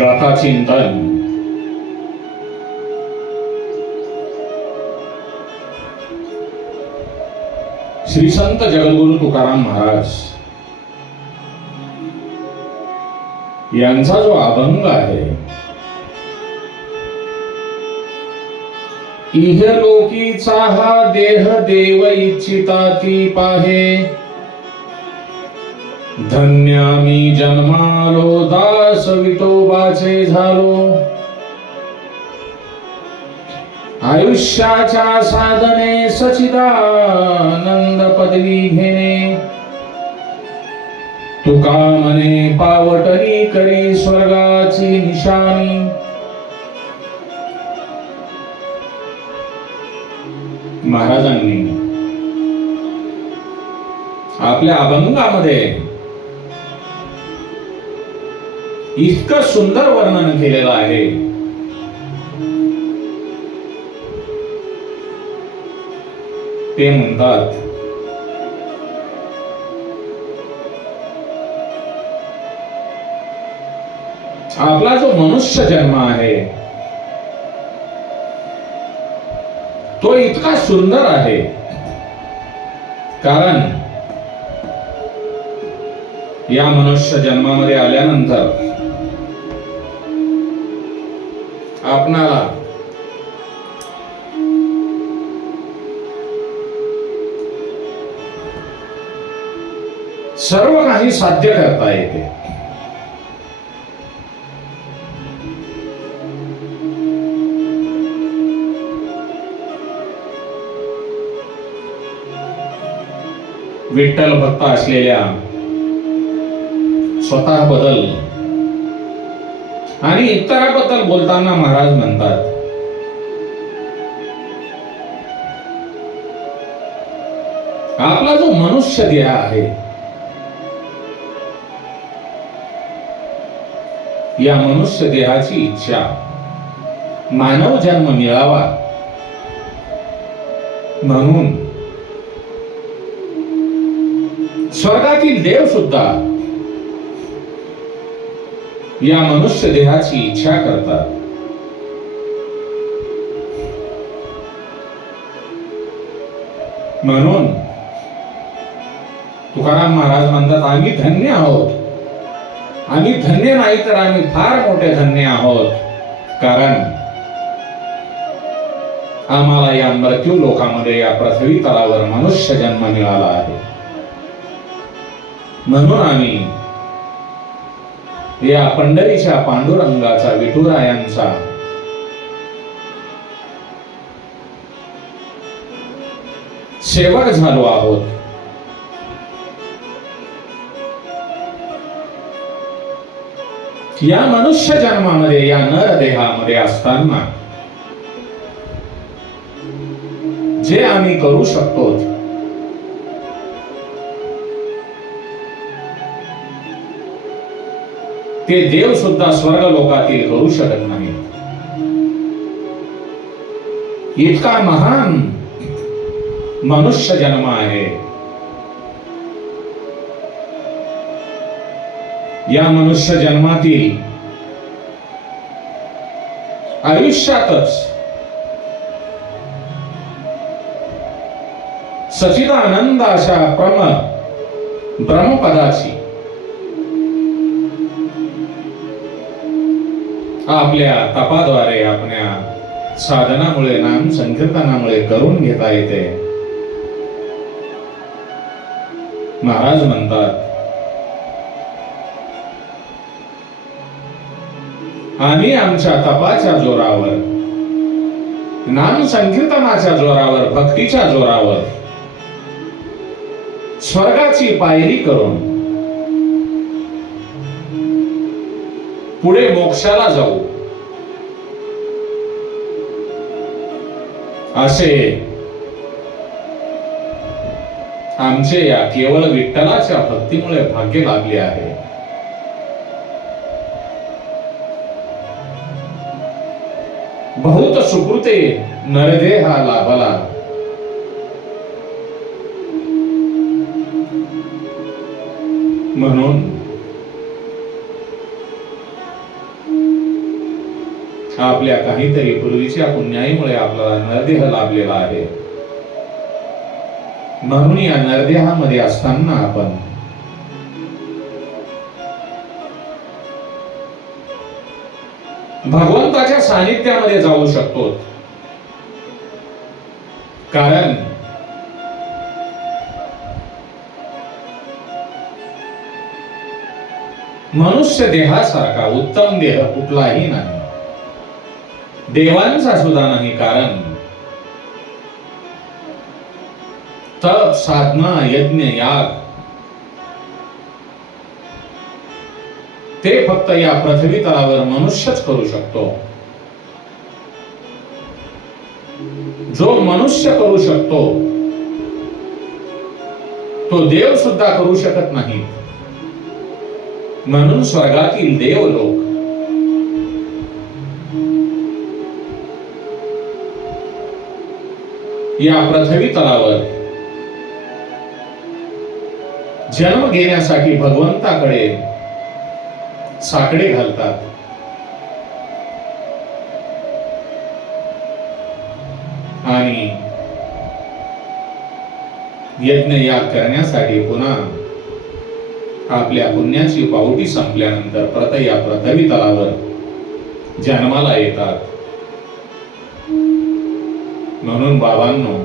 गाथा चिंतन श्री संत जगद्गुरु तुकाराम महाराज यांचा जो अभंग आहे, इहलोकीचा हा देह देव इच्छिता ती पाहे, धन्य मी जन्मालो दास विठोबाचे झालो, आयुष्याच्या साधने सचिदानंद पदवी घेणे, तुका मने पावटणी करी स्वर्गाची निशाणी। महाराजांनी आपल्या अभंगामध्ये इतकं सुंदर वर्णन केलेलं आहे, ते म्हणतात, आपला जो मनुष्य जन्म आहे तो इतका सुंदर आहे, कारण या मनुष्य जन्मामध्ये आल्यानंतर आपणाला सर्व काही साध्य करता येते। विठ्ठल भक्त असलेल्या स्वतःबद्दल आणि इतरांबद्दल बोलताना महाराज म्हणतात, आपला जो मनुष्य देह आहे, या मनुष्य देहाची इच्छा मानव जन्म मिळावा म्हणून स्वर्गातील देव सुद्धा या मनुष्य देहाची इच्छा करतात। म्हणून तुकाराम महाराज म्हणतात, आम्ही धन्य आहोत, आम्ही धन्य नाही तर आम्ही फार मोठे धन्य आहोत, कारण आम्हाला या मृत्यू लोकामध्ये या पृथ्वी तलावर मनुष्य जन्म मिळाला आहे। म्हणून आम्ही या पंढरीच्या पांडुरंगाचा विठुरायांचा सेवक झालो आहोत। या मनुष्य जन्मामध्ये या नर देहामध्ये असताना जे आम्ही करू शकतो ते देव सुद्धा स्वर्ग लोकातील करू शकत नाही। इतका महान मनुष्य जन्म आहे। या मनुष्य जन्मातील आयुष्यातच सचिदानंद अशा ब्रह्मपदाची आपल्या तपाद्वारे आपल्या साधनामुळे नाम संकीर्तनामुळे करून घेता येते। महाराज म्हणतात, आम्ही आमच्या तपाच्या जोरावर, नाम संकीर्तनाच्या जोरावर, भक्तीच्या जोरावर स्वर्गाची पायरी करून पुढे मोक्षाला जाऊ असे आमचे या केवळ विठ्ठलाच्या भक्तीमुळे भाग्य लाभले आहे। बहुत सुकृते नरदेहा लाभला, म्हणून आपल्या काहीतरी पूर्वीच्या पुण्याईमुळे आपल्याला नरदेह लाभलेला आहे. म्हणून या नरदेहामध्ये असताना आपण भगवंताच्या सानिध्यामध्ये जाऊ शकतो. कारण मनुष्य देहासारखा उत्तम देह कुठलाही नाही, देवांचा सुद्धा नाही. कारण तप, साधना, यज्ञ, याग ते फक्त या पृथ्वी तलावर मनुष्यच करू शकतो. जो मनुष्य करू शकतो तो देव सुद्धा करू शकत नाही. म्हणून स्वर्गातील देव लोक या पृथ्वी तलावर जन्म घेण्यासाठी भगवंताकडे साकडे घालतात. आणि यज्ञ याग करण्यासाठी पुन्हा आपल्या पुण्याची पावटी संपल्यानंतर परत या पृथ्वी तलावर जन्माला येतात. म्हणून बाबांनो,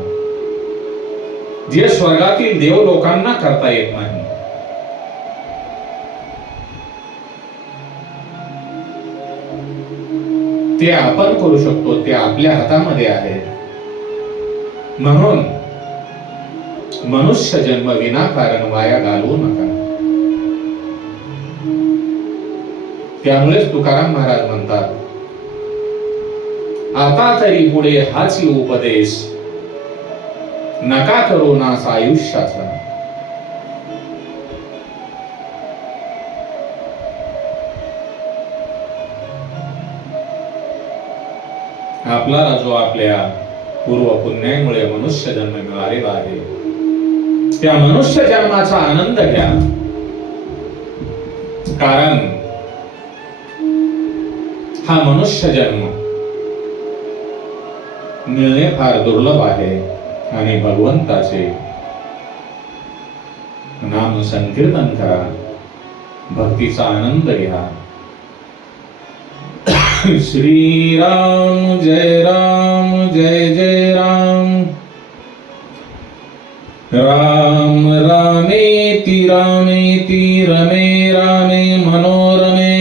जे स्वर्गातील देव लोकांना करता येत नाही, ते आपण करू शकतो. ते आपल्या हातामध्ये आहे. म्हणून मनुष्य जन्म विनाकारण वाया घालवू नका. त्यामुळेच तुकाराम महाराज म्हणतात, आता तरी पुढे हाची उपदेश, नका करू नास आयुष्याचा. आपल्याला जो आपल्या पूर्व पुण्यामुळे मनुष्य जन्म मिळालेला आहे, त्या मनुष्य जन्माचा आनंद घ्या. कारण हा मनुष्य जन्म मिळणे फार दुर्लभ आहे. आणि भगवंताचे नाम संकीर्तन करा, भक्तीचा आनंद घ्या. श्री राम जय राम जय जय राम. राम रामेति रामेति रमे रामे मनोरमे.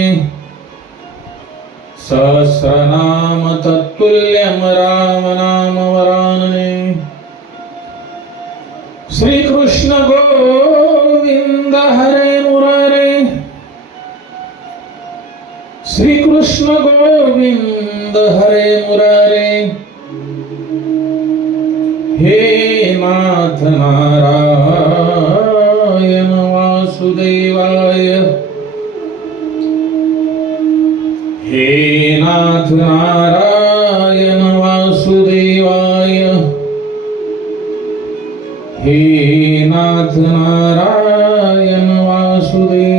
सहस्रनाम तत्तुल्यं राम नाम वरानने. श्री कृष्ण गोविंद हरे मुरारे. श्री कृष्ण गोविंद हरे मुरारे. हे नाथ नारायण वासुदेवाय. हे नाथ नारायण वासुदेवाय. हे नाथ नारायण वासुदेवाय.